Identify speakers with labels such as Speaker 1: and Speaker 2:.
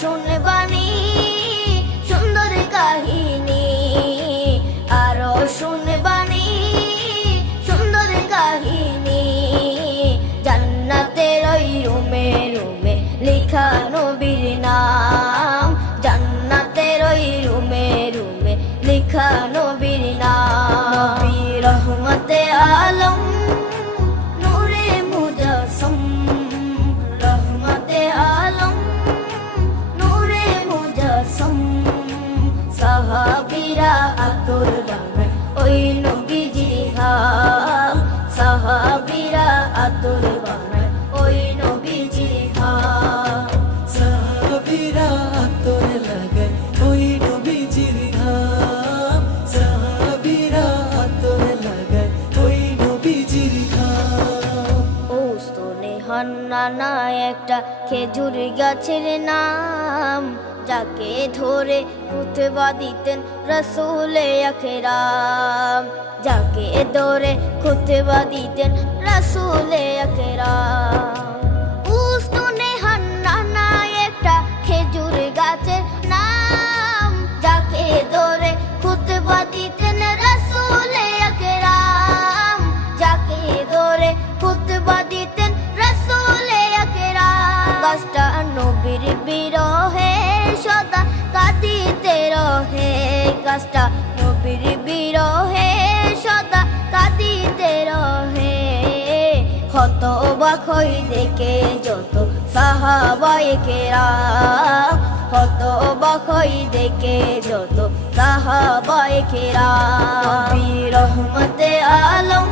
Speaker 1: শুনবানি সুন্দর কাহিনী। আরও শুনবানি সুন্দর কাহিনী। জান্নাতের ওই রুমে রুমে লেখা নবীর নাম। জান্নাতের ওই রুমে রুমে লেখা নবীর নাম। আতর বানায় ওই নবীজির ঘাম সাহাবিরা আতর বানায় ওই নবীজির ঘাম
Speaker 2: সাহাবীরা আতর লাগায় ওই নবীজির ঘাম সাহাবীরা আতর লাগায় ওই নবীজির ঘাম
Speaker 1: ওস্তনে হান্নানা একটা খেজুর গাছের নাম। যাকে ধরে খুতবা দিতেন রসুলে আখেরাম যাকে ধরে খুতবা দিতেন রসুলে আখেরাম গাছটা নবীর বিরহে, সদা কাঁদিতে রহে। হত বাখই দেখে যত সাহাবাই কেরাম হত বাখই দেখে যত সাহাবাই কেরাম রহমতে আলম